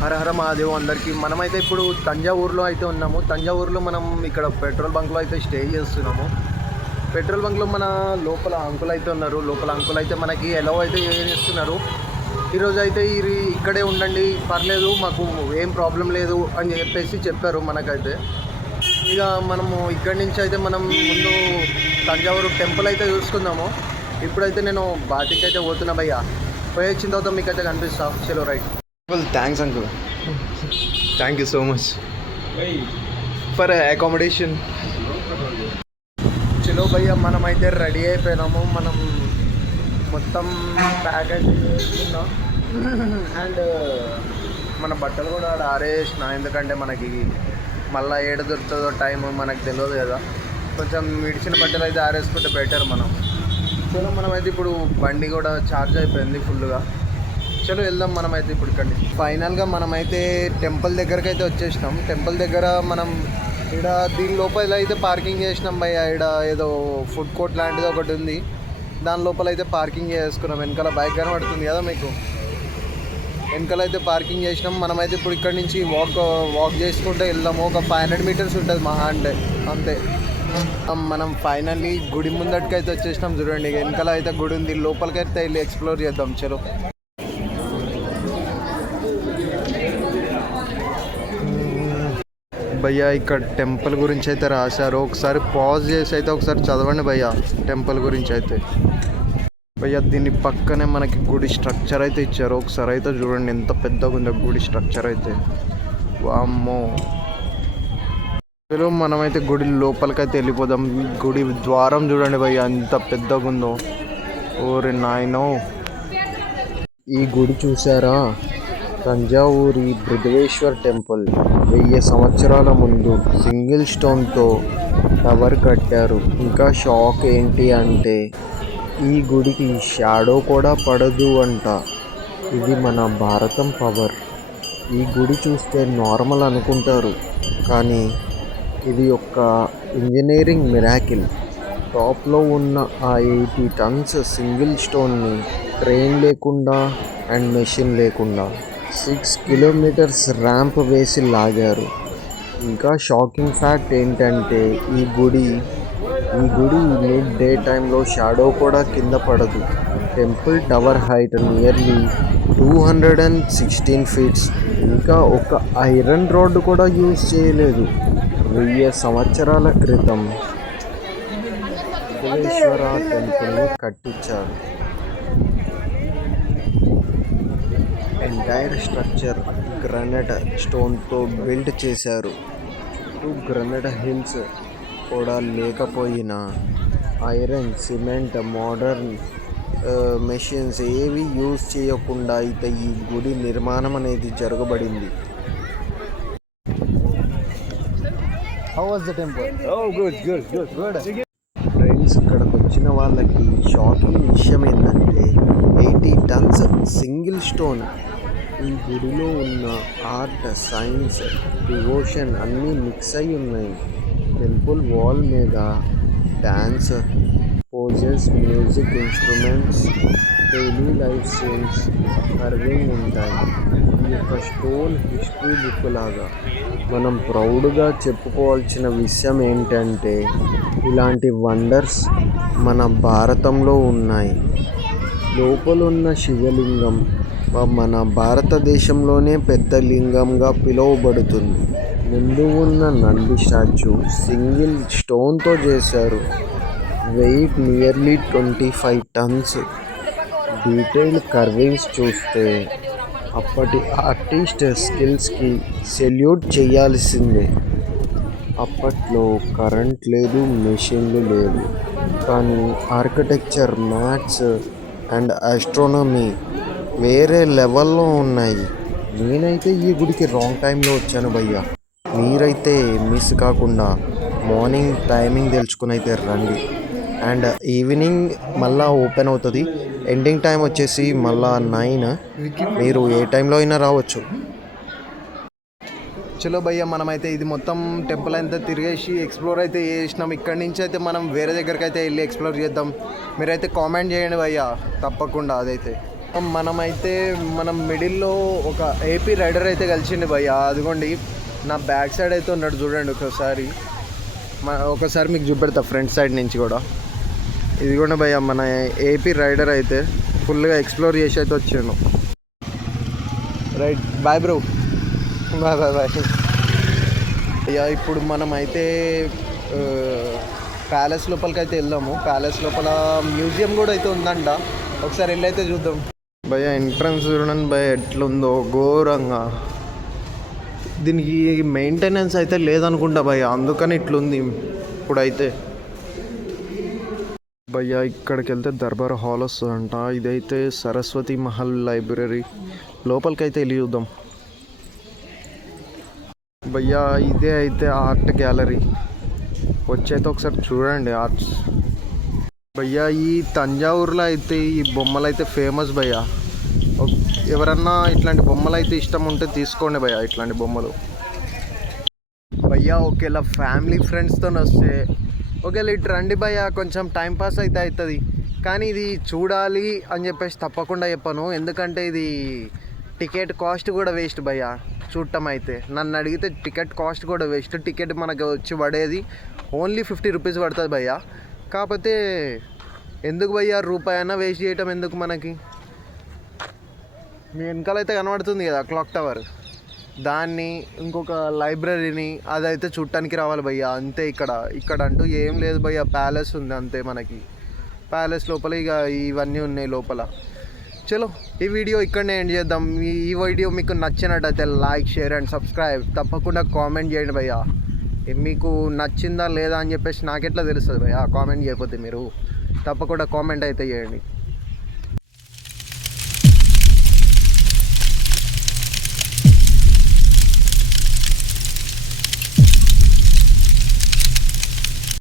హర హర మహాదేవ్ అందరికీ. మనమైతే ఇప్పుడు తంజావూరులో అయితే ఉన్నాము. తంజావూరులో మనం ఇక్కడ పెట్రోల్ బంక్లో అయితే స్టే చేస్తున్నాము. పెట్రోల్ బంక్లో మన లోపల అంకుల్ అయితే ఉన్నారు. లోపల అంకుల్ అయితే మనకి ఎలా అయితే చేస్తున్నారు. ఈరోజు అయితే ఇక్కడే ఉండండి, పర్లేదు, మాకు ఏం ప్రాబ్లం లేదు అని చెప్పారు మనకైతే. ఇక మనము ఇక్కడి నుంచి అయితే మనం ముందు తంజావూరు టెంపుల్ అయితే చూసుకుందాము. ఇప్పుడైతే నేను బాటికి అయితే పోతున్నా భయ్యా. పోయి వచ్చిన తర్వాత మీకు అయితే కనిపిస్తా. చలో right. Thanks uncle, thank you so much for accommodation. చలో భయ్యా, మనమైతే రెడీ అయిపోయినాము. మనం మొత్తం ప్యాక్ అయితే చేసుకున్నాం. అండ్ మన బట్టలు కూడా ఆడ ఆరేసిన, ఎందుకంటే మనకి మళ్ళీ ఏడ దొరుకుతుందో టైం మనకు తెలియదు కదా. కొంచెం విడిచిన బట్టలు అయితే ఆరేసుకుంటే బెటర్ మనం. చలో మనమైతే ఇప్పుడు బండి కూడా ఛార్జ్ అయిపోయింది ఫుల్గా. చలో వెళ్దాం మనమైతే ఇప్పుడు ఇక్కడి. ఫైనల్గా మనమైతే టెంపుల్ దగ్గరికి అయితే వచ్చేసినాం. టెంపుల్ దగ్గర మనం ఇక్కడ దీని లోపల అయితే పార్కింగ్ చేసినాం భయ్య. ఇక్కడ ఏదో ఫుడ్ కోర్ట్ లాంటిది ఒకటి ఉంది, దాని లోపల అయితే పార్కింగ్ చేసుకున్నాం. వెనకాల బైక్ కనబడుతుంది కదా మీకు, వెనకాల అయితే పార్కింగ్ చేసినాం. మనమైతే ఇప్పుడు ఇక్కడ నుంచి వాక్ చేసుకుంటూ వెళ్దాము. ఒక 500 మీటర్స్ ఉంటుంది మహా అంటే, అంతే. మనం ఫైనల్లీ గుడి ముందటికైతే వచ్చేసినాం. చూడండి, వెనకాల అయితే గుడి ఉంది. లోపలికైతే వెళ్ళి ఎక్స్ప్లోర్ చేద్దాం. చలో భయ్యా, ఇక్కడ టెంపుల్ గురించి అయితే రాశారు. ఒకసారి పాజ్ చేసి అయితే ఒకసారి చదవండి భయ్యా టెంపుల్ గురించి అయితే. భయ్యా దీని పక్కనే మనకి గుడి స్ట్రక్చర్ అయితే ఇచ్చారు. ఒకసారి అయితే చూడండి ఎంత పెద్దగా ఉందో గుడి స్ట్రక్చర్ అయితే. వామ్మో. చలో మనమైతే గుడి లోపలికైతే వెళ్ళిపోదాం. గుడి ద్వారం చూడండి భయ్యా ఎంత పెద్దగా ఉందో. ఓరే నాయనో, ఈ గుడి చూసారా? తంజావూరి బృహదేశ్వర్ టెంపుల్ 1000 సంవత్సరాల ముందు సింగిల్ స్టోన్తో టవర్ కట్టారు. ఇంకా షాక్ ఏంటి అంటే ఈ గుడికి షాడో కూడా పడదు అంట. ఇది మన భారతం పవర్. ఈ గుడి చూస్తే నార్మల్ అనుకుంటారు, కానీ ఇది ఒక ఇంజనీరింగ్ మిరాకిల్. టాప్లో ఉన్న ఆ 80 టన్స్ సింగిల్ స్టోన్ని ట్రైన్ లేకుండా అండ్ మెషిన్ లేకుండా 6 కిలోమీటర్స్ ర్యాంప్ వేసి లాగారు. ఇంకా షాకింగ్ ఫ్యాక్ట్ ఏంటంటే ఈ గుడి మిడ్ డే టైంలో షాడో కూడా కింద పడదు. Temple tower height nearly 216 feets. ఇంకా ఒక ఐరన్ రాడ్ కూడా యూజ్ చేయలేదు. 1000 సంవత్సరాల క్రితం బృహదేశ్వర టెంపుల్ని కట్టించారు. ఎంటైర్ స్ట్రక్చర్ గ్రానైట్ స్టోన్తో బిల్డ్ చేశారు. చుట్టూ గ్రానైట్ హిల్స్ కూడా లేకపోయినా ఐరన్, సిమెంట్, మోడర్న్ మెషిన్స్ ఏవి యూజ్ చేయకుండా అయితే ఈ గుడి నిర్మాణం అనేది జరగబడింది. ఫ్రెండ్స్, ఇక్కడికి వచ్చిన వాళ్ళకి షాకింగ్ విషయం ఏంటంటే 80 టన్స్ సింగిల్ స్టోన్. ఈ గుడిలో ఉన్న ఆర్ట్, సైన్స్, డివోషన్ అన్నీ మిక్స్ అయి ఉన్నాయి. టెంపుల్ వాల్ మీద dance poses, music instruments, daily life scenes, carving ఉంటాయి. ఈ యొక్క స్టోన్ హిస్టరీ బుక్ లాగా. మనం ప్రౌడ్గా చెప్పుకోవాల్సిన విషయం ఏంటంటే ఇలాంటి వండర్స్ మన భారతంలో ఉన్నాయి. లోపలున్న శివలింగం మన భారతదేశంలోనే పెద్ద లింగంగా పిలువబడుతుంది. ముందు ఉన్న నంది స్టాచ్యూ సింగిల్ స్టోన్తో చేశారు. Weight nearly 25 tons. Detail carvings చూస్తే అప్పటి ఆర్టిస్ట్ స్కిల్స్కి సెల్యూట్ చేయాల్సిందే. అప్పట్లో కరెంట్ లేదు, మెషిన్లు లేవు, కానీ ఆర్కిటెక్చర్, మ్యాథ్స్ అండ్ ఆస్ట్రోనమీ వేరే లెవెల్లో ఉన్నాయి. నేనైతే ఈ గుడికి రాంగ్ టైంలో వచ్చాను భయ్యా. మీరైతే మిస్ కాకుండా మార్నింగ్ టైమింగ్ తెలుసుకుని అయితే రండి. అండ్ ఈవినింగ్ మళ్ళీ ఓపెన్ అవుతుంది. ఎండింగ్ టైం వచ్చేసి మళ్ళీ 9. మీరు ఏ టైంలో అయినా రావచ్చు. చలో భయ్య, మనమైతే ఇది మొత్తం టెంపుల్ అంతా తిరిగేసి ఎక్స్ప్లోర్ అయితే చేసినాం. ఇక్కడి నుంచి అయితే మనం వేరే దగ్గరికి అయితే వెళ్ళి ఎక్స్ప్లోర్ చేద్దాం. మీరైతే కామెంట్ చేయండి భయ్య తప్పకుండా. అదైతే మనమైతే మనం మిడిల్లో ఒక ఏపీ రైడర్ అయితే కలిసిండి భయ్య. అదిగోండి నా బ్యాక్ సైడ్ అయితే ఉన్నాడు చూడండి. ఒకసారి మీకు చూపెడతా ఫ్రంట్ సైడ్ నుంచి కూడా. ఇదిగోండి భయ్య మన ఏపీ రైడర్ అయితే ఫుల్గా ఎక్స్ప్లోర్ చేసి అయితే వచ్చాను. Right, bye bro, bye bye bye. అయ్యా ఇప్పుడు మనం అయితే ప్యాలెస్ లోపలికి అయితే వెళ్దాము. ప్యాలెస్ లోపల మ్యూజియం కూడా అయితే ఉందంట, ఒకసారి వెళ్ళి అయితే చూద్దాం. భయ్య ఎంట్రన్స్ చూడండి భయ్య ఎట్లుందో ఘోరంగా. దీనికి మెయింటెనెన్స్ అయితే లేదనుకుంటా భయ్య, అందుకని ఇట్లుంది ఇప్పుడైతే. భయ్య ఇక్కడికి వెళ్తే దర్బార్ హాల్ వస్తుందంట. ఇదైతే సరస్వతి మహల్ లైబ్రరీ. లోపలికి అయితే వెళ్ళి చూద్దాం. భయ్య ఇదే అయితే ఆర్ట్ గ్యాలరీ. వచ్చైతే ఒకసారి చూడండి ఆర్ట్స్. భయ్య ఈ తంజావూరులో అయితే ఈ బొమ్మలు అయితే ఫేమస్ భయ్య. ఎవరన్నా ఇట్లాంటి బొమ్మలు అయితే ఇష్టం ఉంటే తీసుకోండి భయ్య ఇట్లాంటి బొమ్మలు. భయ్య ఒకవేళ ఫ్యామిలీ ఫ్రెండ్స్తో వస్తే ఒకవేళ ఇటు రండి భయ్య, కొంచెం టైంపాస్ అయితే అవుతుంది. కానీ ఇది చూడాలి అని చెప్పేసి తప్పకుండా చెప్పను, ఎందుకంటే ఇది టికెట్ కాస్ట్ కూడా వేస్ట్ భయ్య. చూడటం అయితే నన్ను అడిగితే టికెట్ కాస్ట్ కూడా వేస్ట్. టికెట్ మనకు వచ్చి పడేది ఓన్లీ 50 రూపీస్ పడుతుంది భయ్య. కాకపోతే ఎందుకు భయ్య రూపాయి అయినా వేస్ట్ చేయటం ఎందుకు మనకి. మీ వెనకాలైతే కనబడుతుంది కదా క్లాక్ టవర్, దాన్ని ఇంకొక లైబ్రరీని అదైతే చూడటానికి రావాలి భయ్య అంతే. ఇక్కడ అంటూ ఏం లేదు భయ్య, ప్యాలెస్ ఉంది అంతే. మనకి ప్యాలెస్ లోపల ఇక ఇవన్నీ ఉన్నాయి లోపల. చలో ఈ వీడియో ఇక్కడనే ఎండ్ చేద్దాం. ఈ వీడియో మీకు నచ్చినట్టయితే లైక్, షేర్ అండ్ సబ్స్క్రైబ్. తప్పకుండా కామెంట్ చేయండి భయ్య, మీకు నచ్చిందా లేదా అని చెప్పేసి నాకెట్లా తెలుస్తుంది భయ్య కామెంట్ చేయకపోతే. మీరు తప్పకుండా కామెంట్ అయితే చేయండి.